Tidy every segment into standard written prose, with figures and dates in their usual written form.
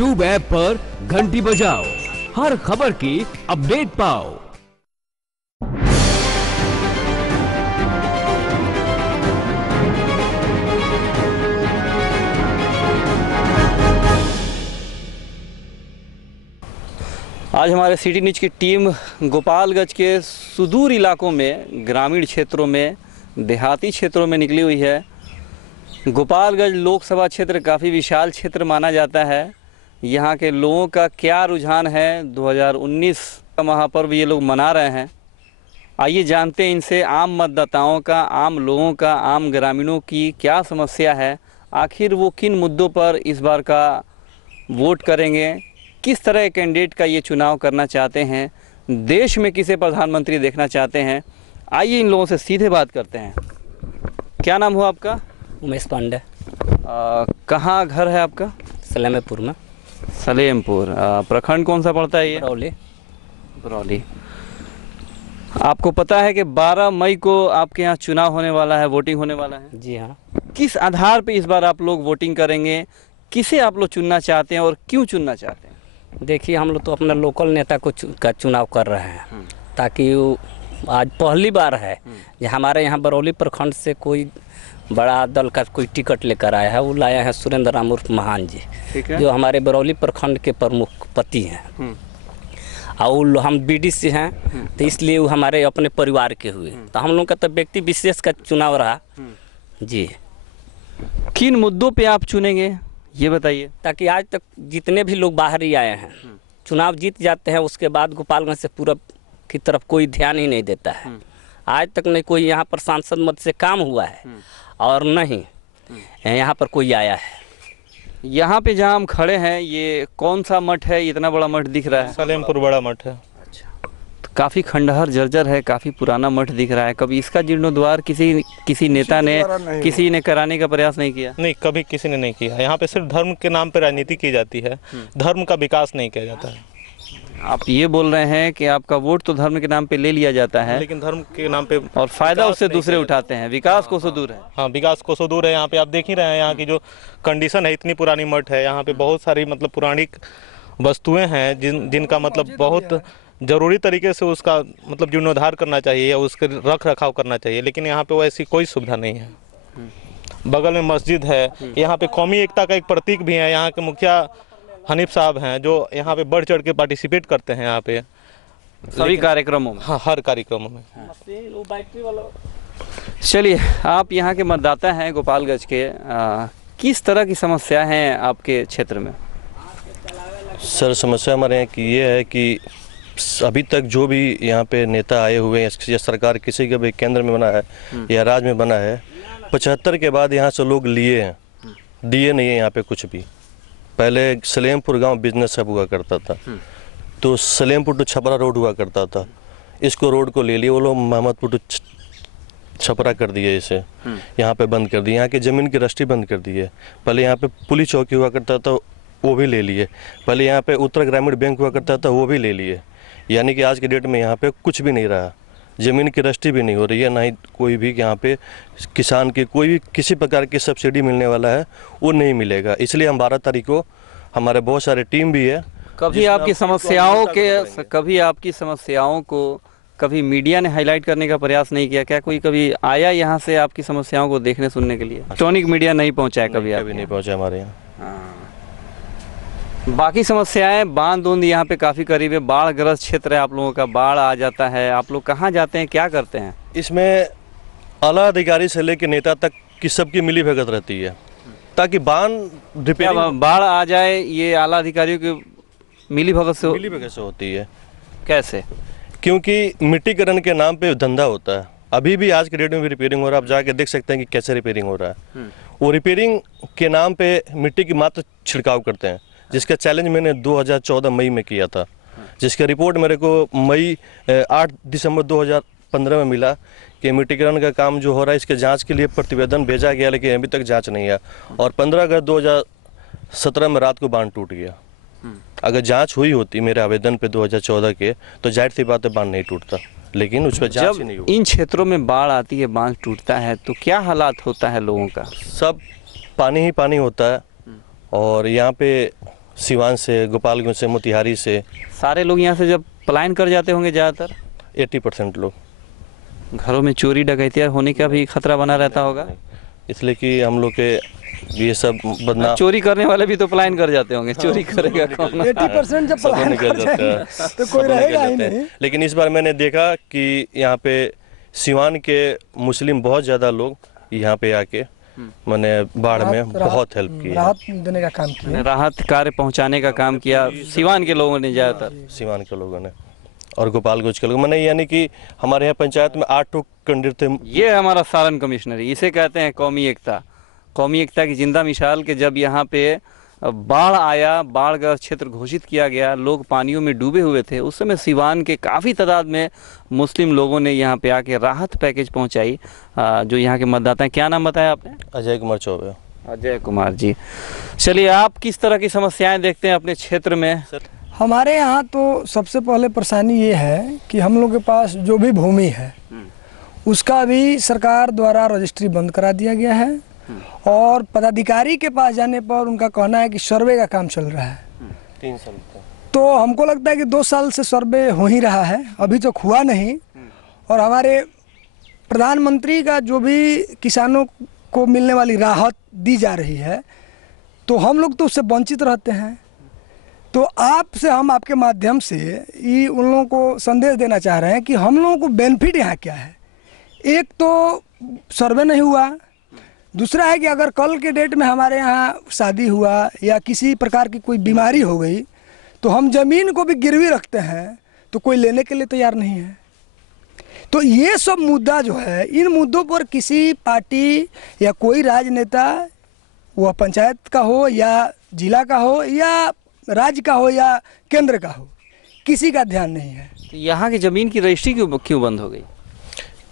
Tube app पर घंटी बजाओ, हर खबर की अपडेट पाओ। आज हमारे सिटी न्यूज की टीम गोपालगंज के सुदूर इलाकों में, ग्रामीण क्षेत्रों में, देहाती क्षेत्रों में निकली हुई है। गोपालगंज लोकसभा क्षेत्र काफ़ी विशाल क्षेत्र माना जाता है। यहाँ के लोगों का क्या रुझान है, 2019 का महापर्व ये लोग मना रहे हैं। आइए जानते हैं इनसे आम मतदाताओं का, आम लोगों का, आम ग्रामीणों की क्या समस्या है, आखिर वो किन मुद्दों पर इस बार का वोट करेंगे, किस तरह के कैंडिडेट का ये चुनाव करना चाहते हैं, देश में किसे प्रधानमंत्री देखना चाहते हैं। आइए इन लोगों से सीधे बात करते हैं। क्या नाम हुआ आपका? उमेश पांडे। कहाँ घर है आपका? सलेमपुर में। सलेमपुर। प्रखंड कौन सा पड़ता है ये? बरौली। बरौली। आपको पता है कि 12 मई को आपके यहाँ चुनाव होने वाला है, वोटिंग होने वाला है? जी हाँ। किस आधार पे इस बार आप लोग वोटिंग करेंगे, किसे आप लोग चुनना चाहते हैं और क्यों चुनना चाहते हैं? देखिए, हम लोग तो अपना लोकल नेता को का चुनाव कर रहे हैं, ताकि वो आज पहली बार है कि हमारे यहाँ बरौली प्रखंड से कोई बड़ा दल का कोई टिकट लेकर आया है। वो लाया है सुरेंद्र राम उर्फ महान जी, जो हमारे बरौली प्रखंड के प्रमुख पति हैं। और हम बीडी से हैं, तो इसलिए वो हमारे अपने परिवार के हुए। तो हम लोग का तो व्यक्ति विशेष का चुनाव रहा जी। किन मुद्दों पे आप चुनेंगे ये बताइए। ताकि आज तक जितने भी लोग बाहर ही आए हैं, चुनाव जीत जाते हैं, उसके बाद गोपालगंज से पूरब की तरफ कोई ध्यान ही नहीं देता है। आज तक नहीं कोई यहाँ पर सांसद मत से काम हुआ है, और नहीं यहाँ पर कोई आया है। यहाँ पे जहाँ हम खड़े हैं, ये कौन सा मठ है? इतना बड़ा मठ दिख रहा है। सलेमपुर बड़ा मठ है। अच्छा, तो काफ़ी खंडहर जर्जर है, काफ़ी पुराना मठ दिख रहा है। कभी इसका जीर्णोद्वार किसी नेता ने, किसी ने कराने का प्रयास नहीं किया? नहीं, कभी किसी ने नहीं किया। यहाँ पे सिर्फ धर्म के नाम पे राजनीति की जाती है, धर्म का विकास नहीं किया जाता है। आप ये बोल रहे हैं कि आपका वोट तो धर्म के नाम पे ले लिया जाता है, लेकिन धर्म के नाम पे और फायदा उससे दूसरे उठाते हैं। विकास को सो दूर है। हाँ, विकास को सो दूर है। यहाँ पे आप देख ही रहे हैं, यहाँ की जो कंडीशन है, इतनी पुरानी मठ है। यहाँ पे बहुत सारी मतलब पुराणिक वस्तुएं हैं जिनका मतलब बहुत जरूरी तरीके से उसका मतलब जीर्णोद्धार करना चाहिए या उसके रख रखाव करना चाहिए, लेकिन यहाँ पे वैसी कोई सुविधा नहीं है। बगल में मस्जिद है, यहाँ पे कौमी एकता का एक प्रतीक भी है। यहाँ के मुखिया हनीफ साहब हैं, जो यहाँ पे बढ़ चढ़ के पार्टिसिपेट करते हैं यहाँ पे सभी कार्यक्रमों में। हाँ, हर कार्यक्रमों में। चलिए, आप यहाँ के मतदाता हैं गोपालगंज के, किस तरह की समस्या है आपके क्षेत्र में? सर, समस्या हमारे यहाँ की ये है कि अभी तक जो भी यहाँ पे नेता आए हुए हैं या सरकार किसी के भी केंद्र में बना है या राज्य में बना है, 75 के बाद यहाँ से लोग लिए हैं, दिए नहीं है यहाँ पे कुछ भी। पहले सलेमपुर गांव बिजनेस हब हुआ करता था, तो सलेमपुर टू छपरा रोड हुआ करता था। इसको रोड को ले लिए वो लोग, मोहम्मदपुर टू छपरा कर दिए, इसे यहाँ पे बंद कर दिए। यहाँ की ज़मीन की रजिस्ट्री बंद कर दी है। पहले यहाँ पे पुलिस चौकी हुआ करता था, वो भी ले लिए। पहले यहाँ पे उत्तर ग्रामीण बैंक हुआ करता था, वो भी ले लिए। यानी कि आज के डेट में यहाँ पे कुछ भी नहीं रहा। ज़मीन की रजिस्ट्री भी नहीं हो रही है, ना ही कोई भी यहाँ पे किसान के कोई भी किसी प्रकार की सब्सिडी मिलने वाला है वो नहीं मिलेगा। इसलिए हम 12 तारीख को, हमारे बहुत सारे टीम भी है। कभी आपकी समस्याओं को कभी मीडिया ने हाईलाइट करने का प्रयास नहीं किया क्या? कोई कभी आया यहाँ से आपकी समस्याओं को देखने सुनने के लिए? इलेक्ट्रॉनिक मीडिया नहीं पहुँचा है कभी? नहीं पहुँचा हमारे यहाँ। बाकी समस्याएं, बांध उंध यहाँ पे काफ़ी करीब है, बाढ़ ग्रस्त क्षेत्र है आप लोगों का, बाढ़ आ जाता है, आप लोग कहाँ जाते हैं, क्या करते हैं? इसमें आला अधिकारी से लेकर नेता तक की सबकी मिली भगत रहती है, ताकि बांध रिपेयरिंग, बाढ़ आ जाए, ये आला अधिकारियों की मिली भगत से होती है। कैसे? क्योंकि मिट्टीकरण के नाम पे धंधा होता है। अभी भी आज के डेट में भी रिपेयरिंग हो रहा है, आप जाके देख सकते हैं कि कैसे रिपेयरिंग हो रहा है। वो रिपेयरिंग के नाम पे मिट्टी की मात्र छिड़काव करते हैं, जिसका चैलेंज मैंने 2014 मई में किया था, जिसका रिपोर्ट मेरे को 8 दिसंबर 2015 में मिला कि मिट्टीकरण का काम जो हो रहा है, इसके जांच के लिए प्रतिवेदन भेजा गया, लेकिन अभी तक जांच नहीं है। और 15 अगस्त 2017 में रात को बांध टूट गया। अगर जांच हुई होती मेरे आवेदन पे 2014 के, तो जाहिर सी बात है बांध नहीं टूटता, लेकिन उस पर जांच ही नहीं हुई। इन क्षेत्रों में बाढ़ आती है, बांध टूटता है, तो क्या हालात होता है लोगों का? सब पानी ही पानी होता है। और यहाँ पे सिवान से, गोपालगंज से, मोतिहारी से। सारे लोग यहाँ से जब पलायन कर जाते होंगे ज़्यादातर? 80% लोग। घरों में चोरी डकैतियाँ होने का भी खतरा बना रहता होगा, इसलिए कि हम लोग के ये सब बदनाम। चोरी करने वाले भी तो पलायन कर जाते होंगे, चोरी करेगा कौन? 80% जब पलायन कर जाएंगे तो कोई रहेगा ही नहीं। लेकिन इस बार मैंने देखा कि यहाँ पे सिवान के मुस्लिम बहुत ज़्यादा लोग यहाँ पे आके मैंने बाढ़ में बहुत हेल्प की, राहत देने का काम किया, राहत कार्य पहुँचाने का काम किया सिवान के लोगों ने ज़्यादातर। सिवान के लोगों ने और गोपालगंज के लोग, मैंने यानी कि हमारे यहाँ पंचायत में 8 कैंडिडेट थे। ये हमारा सारण कमिश्नरी, इसे कहते हैं कौमी एकता। कौमी एकता की जिंदा मिसाल के जब यहाँ पे बाढ़ आया, बाढ़ का क्षेत्र घोषित किया गया, लोग पानियों में डूबे हुए थे, उस समय सिवान के काफ़ी तादाद में मुस्लिम लोगों ने यहाँ पे आके राहत पैकेज पहुँचाई। जो यहाँ के मतदाता हैं, क्या नाम बताया आपने? अजय कुमार चौबे। अजय कुमार जी, चलिए आप किस तरह की समस्याएं देखते हैं अपने क्षेत्र में? हमारे यहाँ तो सबसे पहले परेशानी ये है कि हम लोग के पास जो भी भूमि है उसका भी सरकार द्वारा रजिस्ट्री बंद करा दिया गया है और पदाधिकारी के पास जाने पर उनका कहना है कि सर्वे का काम चल रहा है। 3 साल तो हमको लगता है कि 2 साल से सर्वे हो ही रहा है, अभी तक हुआ नहीं। और हमारे प्रधानमंत्री का जो भी किसानों को मिलने वाली राहत दी जा रही है तो हम लोग तो उससे वंचित रहते हैं। तो आपसे हम आपके माध्यम से ये उन लोगों को संदेश देना चाह रहे हैं कि हम लोगों को बेनिफिट यहाँ क्या है। एक तो सर्वे नहीं हुआ, दूसरा है कि अगर कल के डेट में हमारे यहाँ शादी हुआ या किसी प्रकार की कोई बीमारी हो गई तो हम ज़मीन को भी गिरवी रखते हैं तो कोई लेने के लिए तैयार नहीं है। तो ये सब मुद्दा जो है, इन मुद्दों पर किसी पार्टी या कोई राजनेता, वह पंचायत का हो या जिला का हो या राज्य का हो या केंद्र का हो, किसी का ध्यान नहीं है। तो यहाँ की ज़मीन की रजिस्ट्री क्यों बंद हो गई?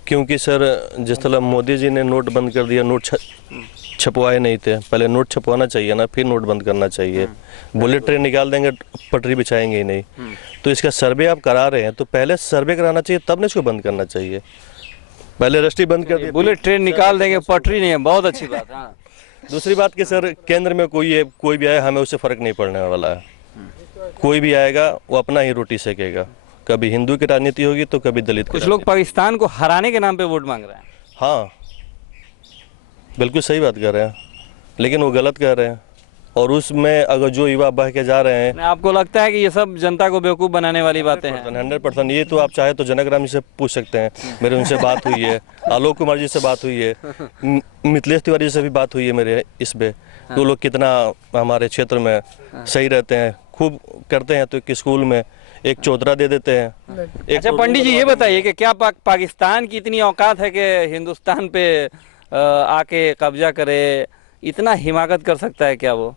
क्योंकि सर जिस तरह मोदी जी ने नोट बंद कर दिया, नोट छपवाए नहीं थे, पहले नोट छपवाना चाहिए ना, फिर नोट बंद करना चाहिए। बुलेट ट्रेन निकाल देंगे, पटरी बिछाएंगे ही नहीं। तो इसका सर्वे आप करा रहे हैं तो पहले सर्वे कराना चाहिए, तब न इसको बंद करना चाहिए। पहले रजिस्ट्री बंद कर दिया, बुलेट ट्रेन निकाल देंगे, पटरी नहीं है, बहुत अच्छी बात। हाँ। दूसरी बात कि सर केंद्र में कोई भी आए, हमें उससे फ़र्क नहीं पड़ने वाला है। कोई भी आएगा वो अपना ही रोटी सेकेगा, कभी हिंदू की राजनीति होगी तो कभी दलित। कुछ लोग पाकिस्तान को हराने के नाम पे वोट मांग रहे हैं। हाँ बिल्कुल सही बात कर रहे हैं, लेकिन वो गलत कर रहे हैं। और उसमें अगर जो युवा बह के जा रहे हैं, आपको लगता है कि ये सब जनता को बेवकूफ़ बनाने वाली बातें हैं? 100%। ये तो आप चाहे तो जनकराम जी से पूछ सकते हैं, मेरे उनसे बात हुई है, आलोक कुमार जी से बात हुई है, मिथिलेश तिवारी जी से भी बात हुई है मेरे इस पे। तो लोग कितना हमारे क्षेत्र में सही रहते हैं, खूब करते हैं। तो स्कूल में एक चौतरा दे देते हैं। अच्छा पंडित जी, ये बताइए कि क्या पाकिस्तान की इतनी औकात है कि हिंदुस्तान पे आके कब्जा करे? इतना हिमाकत कर सकता है क्या वो?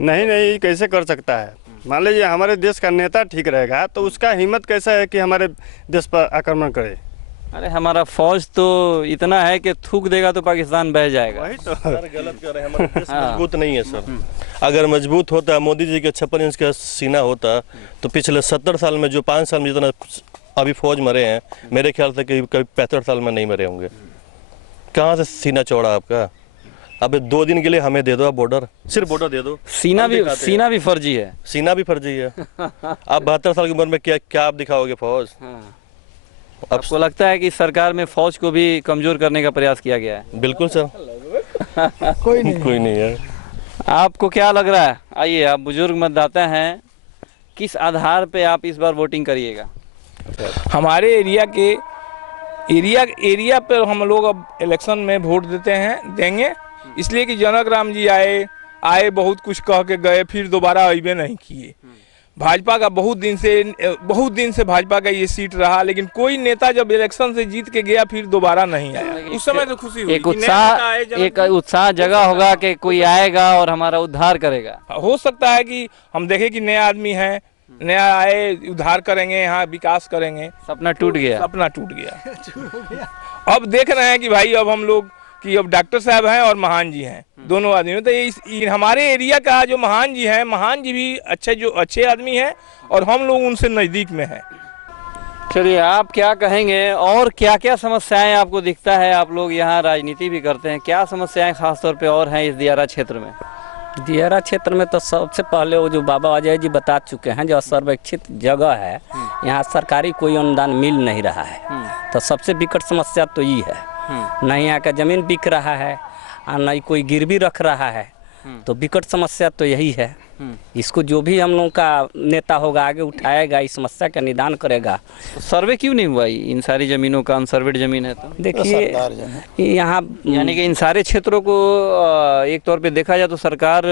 नहीं, कैसे कर सकता है? मान लीजिए हमारे देश का नेता ठीक रहेगा तो उसका हिम्मत कैसा है कि हमारे देश पर आक्रमण करे? अरे हमारा फौज तो इतना है कि थूक देगा तो पाकिस्तान बह जाएगा। वही तो सर गलत कर रहे हैं, हमारा देश मजबूत नहीं है सर। अगर मजबूत होता, मोदी जी के 56 इंच का सीना होता तो पिछले 70 साल में जो 5 साल में जितना अभी फौज मरे हैं, मेरे ख्याल से कभी 65 साल में नहीं मरे होंगे। कहाँ से सीना चौड़ा आपका? अब 2 दिन के लिए हमें दे दो आप बॉर्डर, सिर्फ बॉर्डर दे दो। सीना भी फर्जी है। सीना भी फर्जी है। आप 72 साल की उम्र में क्या आप दिखाओगे फौज? आपको लगता है कि सरकार में फौज को भी कमजोर करने का प्रयास किया गया है? बिल्कुल सर। कोई नहीं है। आपको क्या लग रहा है? आइए, आप बुजुर्ग मतदाता हैं, किस आधार पे आप इस बार वोटिंग करिएगा? हमारे एरिया पे हम लोग अब इलेक्शन में वोट देंगे इसलिए कि जनक राम जी आए बहुत कुछ कह के गए, फिर दोबारा अइबे नहीं किए। भाजपा का बहुत दिन से भाजपा का ये सीट रहा, लेकिन कोई नेता जब इलेक्शन से जीत के गया फिर दोबारा नहीं आया। उस समय तो खुशी हुई, एक उत्साह जगह होगा कि कोई आएगा और हमारा उद्धार करेगा। हो सकता है कि हम देखें कि नया आदमी है, नया आए, उद्धार करेंगे, यहाँ विकास करेंगे। सपना टूट गया। अब देख रहे हैं कि भाई अब हम लोग कि अब डॉक्टर साहब हैं और महान जी हैं, दोनों आदमी। तो हमारे एरिया का जो महान जी हैं, महान जी भी अच्छे आदमी हैं और हम लोग उनसे नज़दीक में हैं। चलिए, आप क्या कहेंगे और क्या क्या समस्याएं आपको दिखता है? आप लोग यहाँ राजनीति भी करते हैं, क्या समस्याएं खास तौर पे और हैं इस दियारा क्षेत्र में? दियारा क्षेत्र में तो सबसे पहले वो जो बाबा अजय जी बता चुके हैं, जो सर्वेक्षित जगह है, यहाँ सरकारी कोई अनुदान मिल नहीं रहा है। तो सबसे विकट समस्या तो ये है, न यहाँ का ज़मीन बिक रहा है और न ही कोई गिरवी रख रहा है। तो विकट समस्या तो यही है। इसको जो भी हम लोगों का नेता होगा आगे उठाएगा, इस समस्या का निदान करेगा। तो सर्वे क्यों नहीं हुआ इन सारी ज़मीनों का? अनसर्वेड ज़मीन है तो देखिए यहाँ यानी कि इन सारे क्षेत्रों को एक तौर पे देखा जाए तो सरकार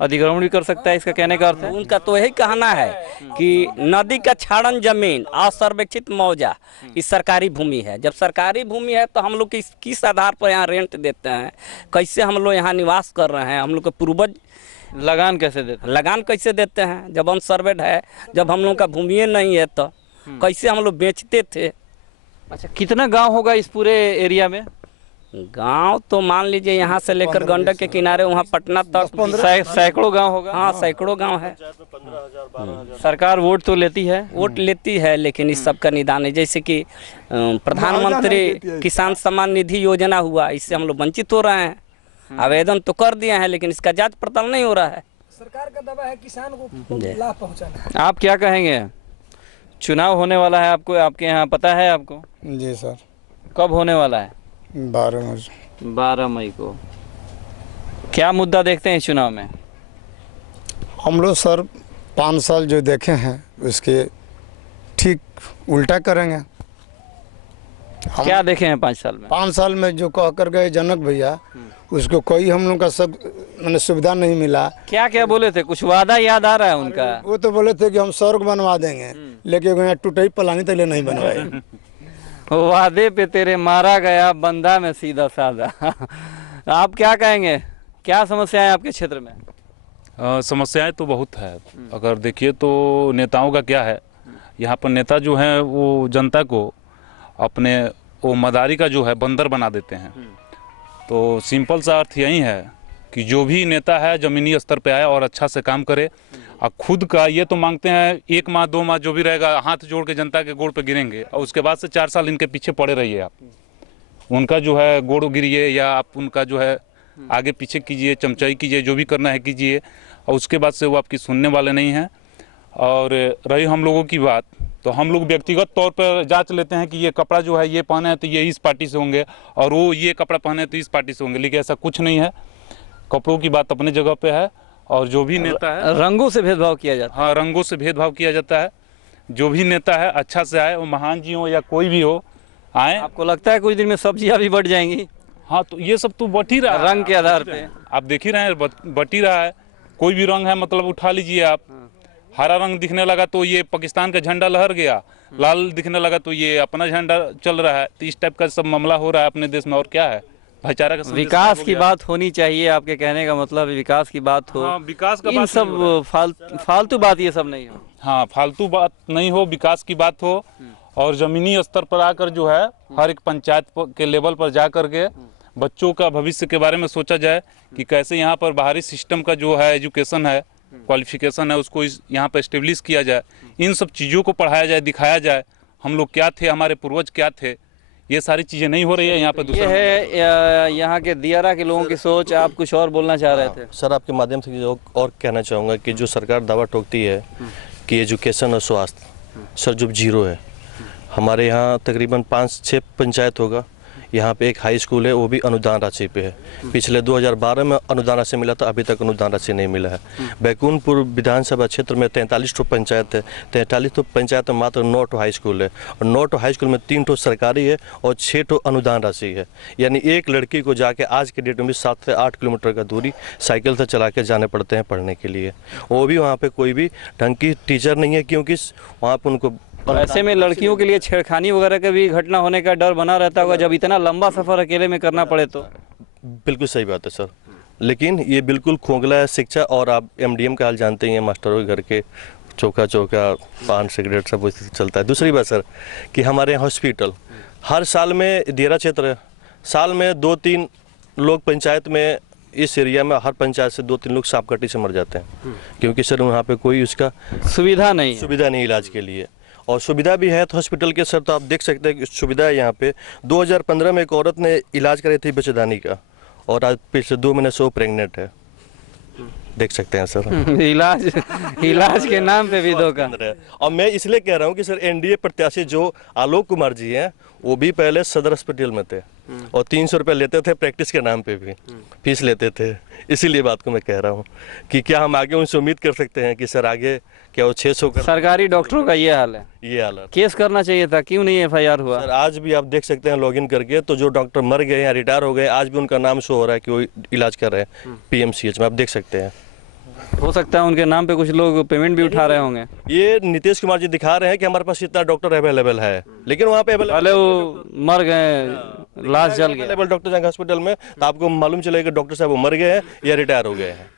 अधिग्रहण भी कर सकता है, इसका कहने का अर्थ है? उनका तो यही कहना है कि नदी का छाड़न जमीन असर्वेक्षित मौजा इस सरकारी भूमि है। जब सरकारी भूमि है तो हम लोग किस आधार पर यहाँ रेंट देते हैं, कैसे हम लोग यहाँ निवास कर रहे हैं, हम लोग के पूर्वज लगान कैसे देते हैं? लगान कैसे देते हैं जब अनसर्वेड है, जब हम लोग का भूमि नहीं है तो कैसे हम लोग बेचते थे। अच्छा, कितना गांव होगा इस पूरे एरिया में? गांव तो मान लीजिए यहाँ से लेकर गंडक के किनारे वहाँ पटना तक सैकड़ों गांव होगा। हाँ, सैकड़ों गांव है। सरकार वोट तो लेती है, वोट लेती है, लेकिन इस सब का निदान है। जैसे कि प्रधानमंत्री किसान सम्मान निधि योजना हुआ, इससे हम लोग वंचित हो रहे हैं। आवेदन तो कर दिए हैं, लेकिन इसका जांच पड़ताल नहीं हो रहा है। सरकार का दावा है किसान को लाभ पहुंचाना। आप क्या कहेंगे? चुनाव होने वाला है, आपको आपके यहाँ पता है आपको? जी सर। कब होने वाला है? 12 मई को। क्या मुद्दा देखते हैं इस चुनाव में? हम लोग सर 5 साल जो देखे हैं उसके ठीक उल्टा करेंगे। क्या देखे हैं 5 साल में? 5 साल में जो कह कर गए जनक भैया, उसको कोई हम लोग का सब मैंने सुविधा नहीं मिला। क्या क्या बोले थे? कुछ वादा याद आ रहा है उनका? वो तो बोले थे कि हम स्वर्ग बनवा देंगे, लेकिन यहाँ टूटाई पलानी तक नहीं बनवाए। वादे पे तेरे मारा गया बंदा में सीधा साधा। आप क्या कहेंगे? क्या समस्याएं आपके क्षेत्र में? समस्याएं तो बहुत है। अगर देखिए तो नेताओं का क्या है, यहाँ पर नेता जो हैं वो जनता को अपने वो मदारी का जो है बंदर बना देते हैं। तो सिंपल सा अर्थ यही है कि जो भी नेता है ज़मीनी स्तर पे आए और अच्छा से काम करे। और खुद का ये तो मांगते हैं 1 माह 2 माह जो भी रहेगा हाथ जोड़ के जनता के गोड़ पे गिरेंगे, और उसके बाद से 4 साल इनके पीछे पड़े रहिए। आप उनका जो है गोड़ गिरिए या आप उनका जो है आगे पीछे कीजिए, चमचाई कीजिए, जो भी करना है कीजिए, और उसके बाद से वो आपकी सुनने वाले नहीं हैं। और रही हम लोगों की बात, तो हम लोग व्यक्तिगत तौर पर जांच लेते हैं कि ये कपड़ा जो है ये पहने हैं तो ये इस पार्टी से होंगे, और वो ये कपड़ा पहने तो इस पार्टी से होंगे, लेकिन ऐसा कुछ नहीं है। कपड़ों की बात अपने जगह पे है, और जो भी नेता है रंगों से भेदभाव किया जाता है। हाँ, रंगों से भेदभाव किया जाता है। जो भी नेता है अच्छा से आए, वो महान जी हो या कोई भी हो, आए। आपको लगता है कुछ दिन में सब्जियां भी बढ़ जाएंगी? हाँ, तो ये सब तो बढ़ ही रहा है रंग के आधार पे। आप देख ही रहे हैं, बढ़ ही रहा है। कोई भी रंग है, मतलब उठा लीजिए आप, हरा रंग दिखने लगा तो ये पाकिस्तान का झंडा लहर गया, लाल दिखने लगा तो ये अपना झंडा चल रहा है। तो इस टाइप का सब मामला हो रहा है अपने देश में। और क्या है, भाईचारा का विकास की बात होनी चाहिए। आपके कहने का मतलब विकास की बात हो। हाँ, विकास का इन बात सब फालतू बात ये सब नहीं हो। हाँ, फालतू बात नहीं हो, विकास की बात हो। और ज़मीनी स्तर पर आकर जो है हर एक पंचायत के लेवल पर जा कर के बच्चों का भविष्य के बारे में सोचा जाए कि कैसे यहाँ पर बाहरी सिस्टम का जो है एजुकेशन है, क्वालिफिकेशन है, उसको यहाँ पर इस्टेब्लिश किया जाए। इन सब चीज़ों को पढ़ाया जाए, दिखाया जाए हम लोग क्या थे, हमारे पूर्वज क्या थे। ये सारी चीज़ें नहीं हो रही है यहाँ पर। ये है यहाँ के दियारा के लोगों की सोच। आप कुछ और बोलना चाह रहे थे? सर, आपके माध्यम से और कहना चाहूँगा कि जो सरकार दावा ठोकती है कि एजुकेशन और स्वास्थ्य सर जो 0 है। हमारे यहाँ तकरीबन 5-6 पंचायत होगा, यहाँ पे एक हाई स्कूल है, वो भी अनुदान राशि पे है। पिछले 2012 में अनुदान राशि मिला था, अभी तक अनुदान राशि नहीं मिला है। बैकुंठपुर विधानसभा क्षेत्र में 43 ठो पंचायत है। 43 ठो पंचायत में मात्र 9 ठो हाई स्कूल है, और 9 ठो हाई स्कूल में 3 ठो सरकारी है और 6 ठो अनुदान राशि है। यानी एक लड़की को जाके आज के डेट में भी 7 से 8 किलोमीटर का दूरी साइकिल से चला के जाने पड़ते हैं पढ़ने के लिए। वो भी वहाँ पर कोई भी ढंग की टीचर नहीं है, क्योंकि वहाँ पर उनको ऐसे में लड़कियों के लिए छेड़खानी वगैरह का भी घटना होने का डर बना रहता होगा जब इतना लंबा सफर अकेले में करना पड़े तो। बिल्कुल सही बात है सर, लेकिन ये बिल्कुल खोखला है शिक्षा। और आप एमडीएम का हाल जानते ही हैं, मास्टरों के घर के चौका पान सिगरेट सब चलता है। दूसरी बात सर कि हमारे यहाँ हॉस्पिटल हर साल में, दियारा क्षेत्र साल में 2-3 लोग पंचायत में, इस एरिया में हर पंचायत से 2-3 लोग सांप-कटी से मर जाते हैं, क्योंकि सर वहाँ पे कोई उसका सुविधा नहीं इलाज के लिए। और सुविधा भी है तो हॉस्पिटल के सर, तो आप देख सकते हैं कि सुविधा है यहाँ पे। 2015 में एक औरत ने इलाज कराई थी बच्चेदानी का, और आज पिछले 2 महीने से वो प्रेग्नेंट है। देख सकते हैं सर। इलाज के नाम पे भी धोखा। और मैं इसलिए कह रहा हूँ कि सर एनडीए प्रत्याशी जो आलोक कुमार जी हैं वो भी पहले सदर हॉस्पिटल में थे और 300 रुपये लेते थे प्रैक्टिस के नाम पे भी फीस लेते थे। इसीलिए बात को मैं कह रहा हूँ कि क्या हम आगे उनसे उम्मीद कर सकते हैं कि सर आगे क्या वो 600 कर। सरकारी डॉक्टरों का ये हाल है। ये हाल है। केस करना चाहिए था, क्यों नहीं एफआईआर हुआ? सर आज भी आप देख सकते हैं लॉगिन करके तो जो डॉक्टर मर गए या रिटायर हो गए आज भी उनका नाम शो हो रहा है कि वो इलाज कर रहे हैं पीएमसीएच में, आप देख सकते हैं। हो सकता है उनके नाम पे कुछ लोग पेमेंट भी उठा रहे होंगे। ये नीतीश कुमार जी दिखा रहे हैं कि हमारे पास इतना डॉक्टर अवेलेबल है, लेकिन वहाँ पे पहले वो मर गए, लाश जल गया। अवेलेबल डॉक्टर जाएंगे हॉस्पिटल में तो आपको मालूम चलेगा डॉक्टर साहब वो मर गए हैं या रिटायर हो गए हैं।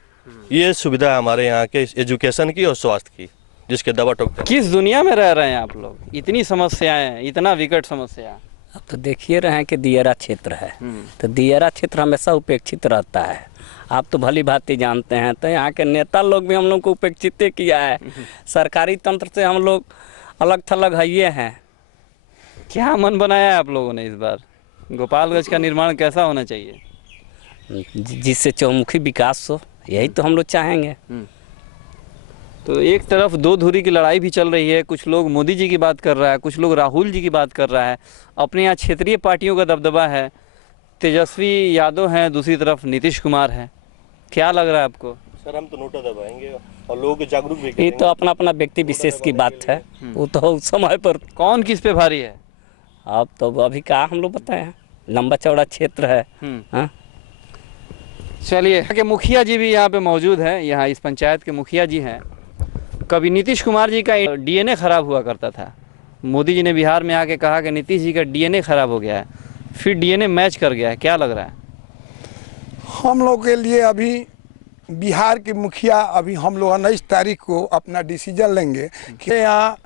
ये सुविधा है हमारे यहाँ के एजुकेशन की और स्वास्थ्य की, जिसके दवा टोकते। किस दुनिया में रह रहे हैं आप लोग? इतनी समस्याएं, इतना विकट समस्या। अब तो देखिए रहे हैं कि दियरा क्षेत्र है, तो दियरा क्षेत्र हमेशा उपेक्षित रहता है। आप तो भली भांति जानते हैं, तो यहाँ के नेता लोग भी हम लोग को उपेक्षित किया है। सरकारी तंत्र से हम लोग अलग थलग है हैं। क्या मन बनाया है आप लोगों ने इस बार? गोपालगंज का निर्माण कैसा होना चाहिए? जिससे चौमुखी विकास हो, यही तो हम लोग चाहेंगे। तो एक तरफ दो धुरी की लड़ाई भी चल रही है, कुछ लोग मोदी जी की बात कर रहा है, कुछ लोग राहुल जी की बात कर रहा है। अपने यहाँ क्षेत्रीय पार्टियों का दबदबा है, तेजस्वी यादव हैं, दूसरी तरफ नीतीश कुमार है। क्या लग रहा है आपको? सर हम तो नोटा दबाएंगे और लोगों को जागरूक भी ये तो अपना अपना व्यक्ति विशेष की बात है, वो तो समय पर कौन किस पे भारी है। अब तो अभी क्या हम लोग बताएं, लंबा चौड़ा क्षेत्र है। चलिए, के मुखिया जी भी यहाँ पे मौजूद है। यहाँ इस पंचायत के मुखिया जी हैं। कभी नीतीश कुमार जी का डीएनए खराब हुआ करता था, मोदी जी ने बिहार में आके कहा कि नीतीश जी का डीएनए खराब हो गया है, फिर डीएनए मैच कर गया है। क्या लग रहा है? हम लोग के लिए अभी बिहार के मुखिया अभी हम लोग 19 तारीख को अपना डिसीजन लेंगे कि यहाँ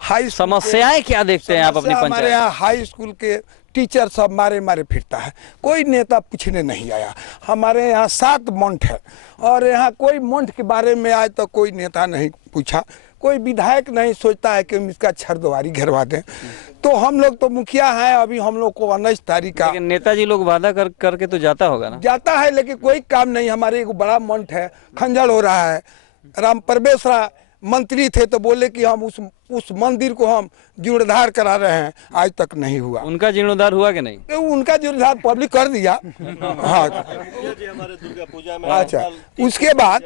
हाई समस्याएं क्या देखते हैं आप अपनी पंचायत? हमारे यहाँ हाई स्कूल के टीचर सब मारे फिरता है, कोई नेता पूछने नहीं आया। हमारे यहाँ 7 मंठ है और यहाँ कोई मंठ के बारे में आज तक कोई नेता नहीं पूछा, कोई विधायक नहीं सोचता है कि हम इसका छरदुआरी घेरवा दें। तो हम लोग तो मुखिया हैं, अभी हम लोग को 19 तारीख का। लेकिन नेताजी लोग वादा करके तो जाता होगा ना? जाता है, लेकिन कोई काम नहीं। हमारे एक बड़ा मंठ है, खंजड़ हो रहा है। राम प्रवेश मंत्री थे तो बोले कि हम उस मंदिर को हम जीर्णोद्धार करा रहे हैं, आज तक नहीं हुआ। उनका जीर्णोद्धार हुआ कि नहीं? तो उनका जीर्णोद्धार पब्लिक कर दिया। हाँ, अच्छा। उसके बाद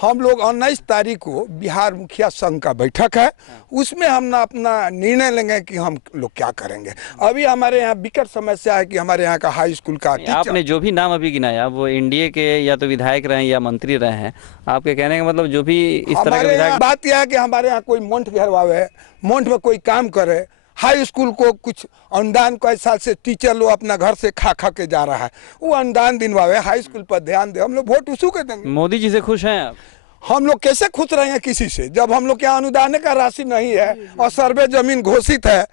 हम लोग 19 तारीख को बिहार मुखिया संघ का बैठक है, उसमें हम ना अपना निर्णय लेंगे कि हम लोग क्या करेंगे। अभी हमारे यहाँ विकट समस्या है कि हमारे यहाँ का हाई स्कूल का आपने जो भी नाम अभी गिनाया वो एनडीए के या तो विधायक रहे या मंत्री रहे हैं। आपके कहने का मतलब जो भी इस तरह के बात यह है कि हमारे यहाँ कोई मंठ घेरवावे, मंठ में कोई काम करे, हाई स्कूल को कुछ अनुदान कई साल से टीचर लोग अपना घर से खा के जा रहा है, वो अनुदान दिलवावे, हाई स्कूल पर ध्यान दे। हम लोग वोट उसको के देंगे। मोदी जी से खुश हैं आप? हम लोग कैसे खुश रहे हैं किसी से, जब हम लोग के अनुदान का राशि नहीं है और सर्वे जमीन घोषित है?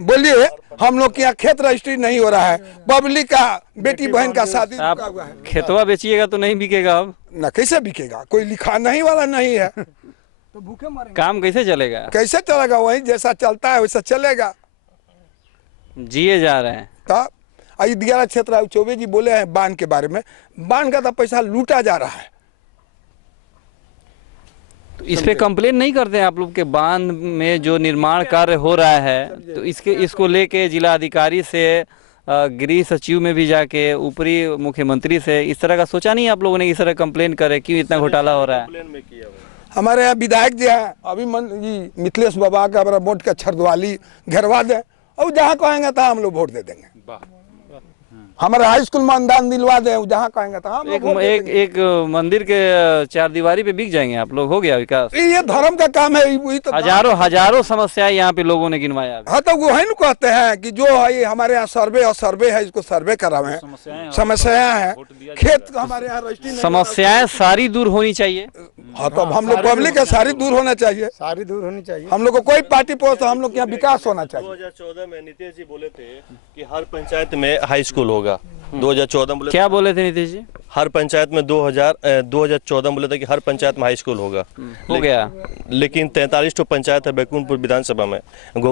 बोलिए, हम लोग के यहाँ खेत रजिस्ट्री नहीं हो रहा है, पब्लिक का बेटी बहन का शादी रुका हुआ है। खेतवा बेचिएगा तो नहीं बिकेगा अब ना, कैसे बिकेगा? कोई लिखा नहीं वाला नहीं है तो भूखे मरेंगे। काम कैसे चलेगा? कैसे चलेगा? वही जैसा चलता है वैसा चलेगा। जिए जा रहे हैं। तब दियारा क्षेत्र चौबे जी बोले हैं बांध के बारे में, बांध का तो पैसा लूटा जा रहा है। तो इस पे कंप्लेन नहीं करते हैं आप लोग के बांध में जो निर्माण कार्य हो रहा है? तो इसको लेके जिला अधिकारी से, गृह सचिव में भी जाके, ऊपरी मुख्यमंत्री से इस तरह का सोचा नहीं आप लोगों ने? इस तरह कंप्लेन करे क्यों इतना घोटाला हो रहा है? हमारे यहाँ विधायक जी हैं अभी मिथिलेश बाबा का हमारा वोट का छरदवाली घेरवा दें और जहाँ कहेंगे तो हम लोग वोट दे देंगे। हमारे हाई स्कूल में अनुदान दिलवा दें, जहाँ कहेंगे तो हम एक मंदिर के 4 दीवारी पे बिक जाएंगे आप लोग, हो गया विकास। ये धर्म का काम है, वही तो हजारों समस्याएं यहाँ पे लोगों ने गिनवाया। हाँ, तो वो है ना, कहते हैं कि जो है ये हमारे यहाँ सर्वे है, इसको सर्वे करावे। समस्याएं हैं, खेत हमारे यहाँ रजिस्ट्री, समस्याएं सारी दूर होनी चाहिए। हाँ, तो हम लोग पब्लिक है, सारी दूर होना चाहिए, सारी दूर होनी चाहिए। हम लोग को कोई पार्टी पोस्ट, हम लोग यहाँ विकास होना चाहिए। 2014 में नीतीश जी बोले थे कि हर पंचायत में हाई स्कूल होगा। 2014 बोले, क्या बोले थे नीतीश जी? हर पंचायत में 2014 बोले थे कि हर पंचायत में हाई स्कूल होगा। हो गया। लेकिन 43 तो पंचायत है बैकुंठपुर विधानसभा में,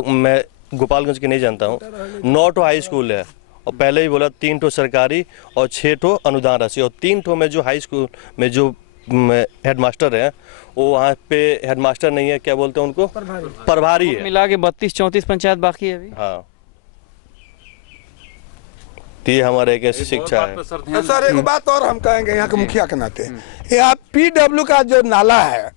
मैं गोपालगंज की नहीं जानता हूँ, 9 तो हाई स्कूल है। और पहले ही बोला 3 तो सरकारी और 6 तो अनुदान राशि, और 3 तो में जो हाई स्कूल में जो हेडमास्टर हैं, वो वहाँ पे हेडमास्टर नहीं है, क्या बोलते हैं उनको, प्रभारी है। मिला के 32-34 पंचायत बाकी है अभी। हाँ, तो ये हमारे एक ऐसी शिक्षा है। सर एक बात और हम कहेंगे यहाँ के मुखिया के नाते, यहाँ PW का जो नाला है,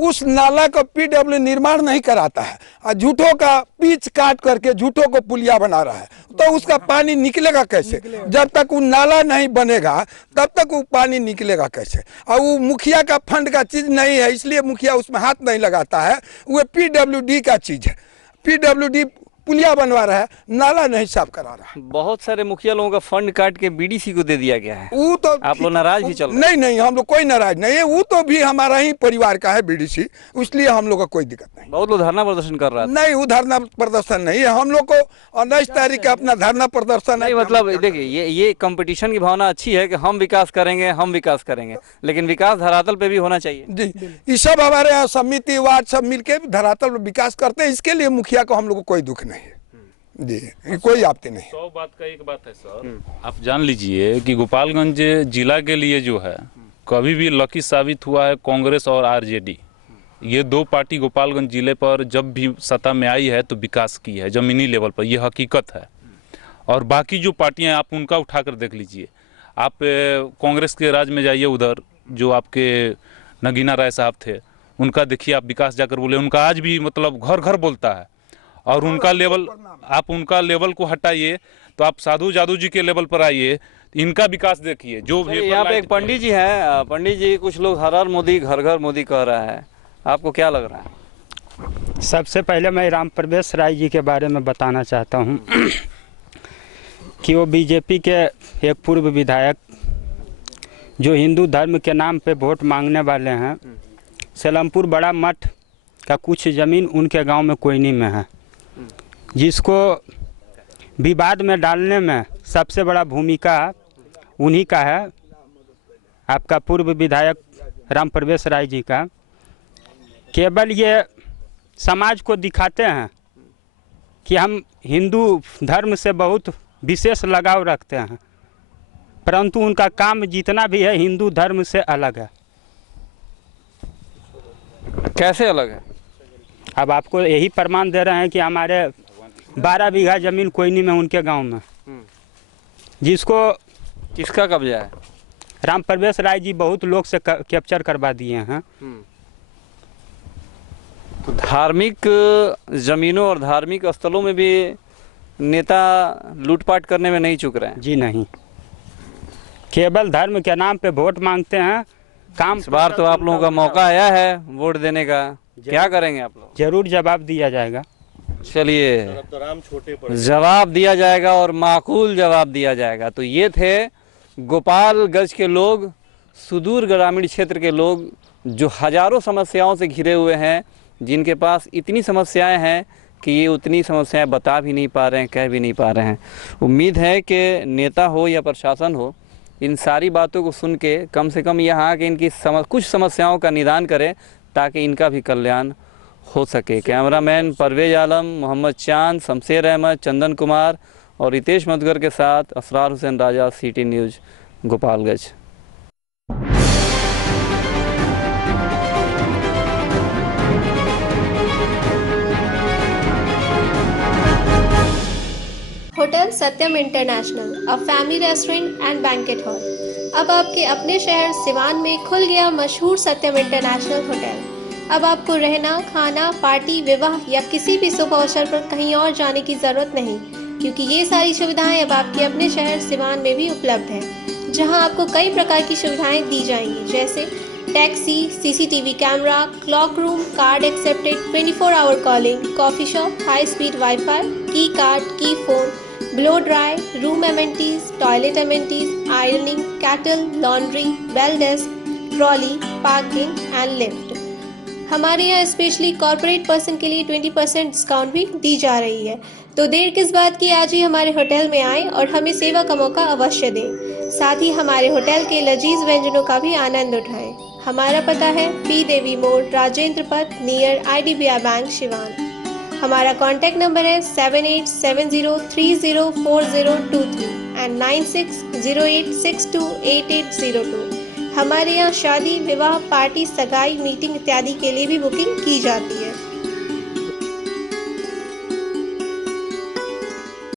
उस नाला को PW निर्माण नहीं कराता है और झूठों का पिच काट करके झूठों को पुलिया बना रहा है, तो उसका पानी निकलेगा कैसे? जब तक वो नाला नहीं बनेगा तब तक वो पानी निकलेगा कैसे? और वो मुखिया का फंड का चीज नहीं है, इसलिए मुखिया उसमें हाथ नहीं लगाता है। वो PWD का चीज है, PWD पुलिया बनवा रहा है, नाला नहीं साफ करा रहा है। बहुत सारे मुखिया लोगों का फंड काट के BDC को दे दिया गया है। वो तो आप लोग नाराज भी चल रहे हैं? नहीं नहीं, हम लोग कोई नाराज नहीं है, वो तो भी हमारा ही परिवार का है BDC, इसलिए हम लोग का कोई दिक्कत नहीं। बहुत लोग धरना प्रदर्शन कर रहा है। नहीं, वो धरना प्रदर्शन नहीं है, हम लोग को 19 तारीख का अपना धरना प्रदर्शन नहीं, मतलब देखिए ये कंपटीशन की भावना अच्छी है कि हम विकास करेंगे, लेकिन विकास धरातल पे भी होना चाहिए। जी, ये सब हमारे यहाँ समिति वार्ड सब मिलके धरातल पर विकास करते हैं, इसके लिए मुखिया को हम लोग को कोई दुख नहीं है जी, कोई आपत्ति नहीं। 100 बात का एक बात है सर, आप जान लीजिए कि गोपालगंज जिला के लिए जो है कभी भी लकी साबित हुआ है कांग्रेस और RJD, ये दो पार्टी गोपालगंज जिले पर जब भी सत्ता में आई है तो विकास की है जमीनी लेवल पर, यह हकीकत है। और बाकी जो पार्टियां आप उनका उठाकर देख लीजिए, आप कांग्रेस के राज में जाइए, उधर जो आपके नगीना राय साहब थे उनका देखिए आप विकास जाकर बोले, उनका आज भी मतलब घर घर बोलता है। और उनका लेवल, आप उनका लेवल को हटाइए तो आप साधु जादू जी के लेवल पर आइए, इनका विकास देखिए। जो भी यहाँ पे एक पंडित जी हैं, पंडित जी कुछ लोग हर हर मोदी घर घर मोदी कह रहा है, आपको क्या लग रहा है? सबसे पहले मैं राम प्रवेश राय जी के बारे में बताना चाहता हूँ कि वो BJP के एक पूर्व विधायक जो हिंदू धर्म के नाम पे वोट मांगने वाले हैं। सेलमपुर बड़ा मठ का कुछ ज़मीन उनके गांव में कोयनी में है, जिसको विवाद में डालने में सबसे बड़ा भूमिका उन्हीं का है, आपका पूर्व विधायक राम प्रवेश राय जी का। केवल ये समाज को दिखाते हैं कि हम हिंदू धर्म से बहुत विशेष लगाव रखते हैं, परंतु उनका काम जितना भी है हिंदू धर्म से अलग है। कैसे अलग है? अब आपको यही प्रमाण दे रहे हैं कि हमारे 12 बीघा जमीन कोयनी में उनके गांव में, जिसको किसका कब्जा है? राम प्रवेश राय जी बहुत लोग से कैप्चर करवा दिए हैं। तो धार्मिक जमीनों और धार्मिक स्थलों में भी नेता लूटपाट करने में नहीं चूक रहे हैं? जी नहीं, केवल धर्म के नाम पे वोट मांगते हैं। काम इस बार तो आप लोगों का मौका आया है वोट देने का, क्या करेंगे आप लोग? जरूर जवाब दिया जाएगा। चलिए, जवाब दिया जाएगा और माकूल जवाब दिया जाएगा। तो ये थे गोपालगंज के लोग, सुदूर ग्रामीण क्षेत्र के लोग, जो हजारों समस्याओं से घिरे हुए हैं, जिनके पास इतनी समस्याएं हैं कि ये उतनी समस्याएं बता भी नहीं पा रहे हैं, कह भी नहीं पा रहे हैं। उम्मीद है कि नेता हो या प्रशासन हो, इन सारी बातों को सुन के कम से कम यहाँ आके इनकी कुछ समस्याओं का निदान करें, ताकि इनका भी कल्याण हो सके। कैमरामैन परवेज आलम, मोहम्मद चांद, शमशेर अहमद, चंदन कुमार और रितेश मधुकर के साथ Asrar Hussain Raja, city news, Gopalganj. Hotel Satyam international, a family restaurant and banquet hall. अब आपके अपने शहर सिवान में खुल गया मशहूर सत्यम इंटरनेशनल होटल। अब आपको रहना, खाना, पार्टी, विवाह या किसी भी शुभ अवसर पर कहीं और जाने की जरूरत नहीं, क्योंकि ये सारी सुविधाएं अब आपके अपने शहर सिवान में भी उपलब्ध हैं, जहां आपको कई प्रकार की सुविधाएं दी जाएंगी, जैसे taxi, CCTV camera, clock room, card accepted, 24 hour calling, coffee shop, high speed wifi, key card, key phone, blow dry, room amenities, toilet amenities, ironing, kettle, laundry, bell desk, trolley, parking and lift. हमारे यहाँ specially corporate person के लिए 20% discount भी दी जा रही है। तो देर किस बात की, आज ही हमारे होटल में आएं और हमें सेवा का मौका अवश्य दें। साथ ही हमारे होटल के लजीज व्यंजनों का भी आनंद उठाएं। हमारा पता है पी देवी मोड़, राजेंद्र पथ, नियर IDBI बैंक, शिवान। हमारा कॉन्टैक्ट नंबर है 7870304023 एंड 9608628802। हमारे यहाँ शादी, विवाह, पार्टी, सगाई, मीटिंग इत्यादि के लिए भी बुकिंग की जाती है।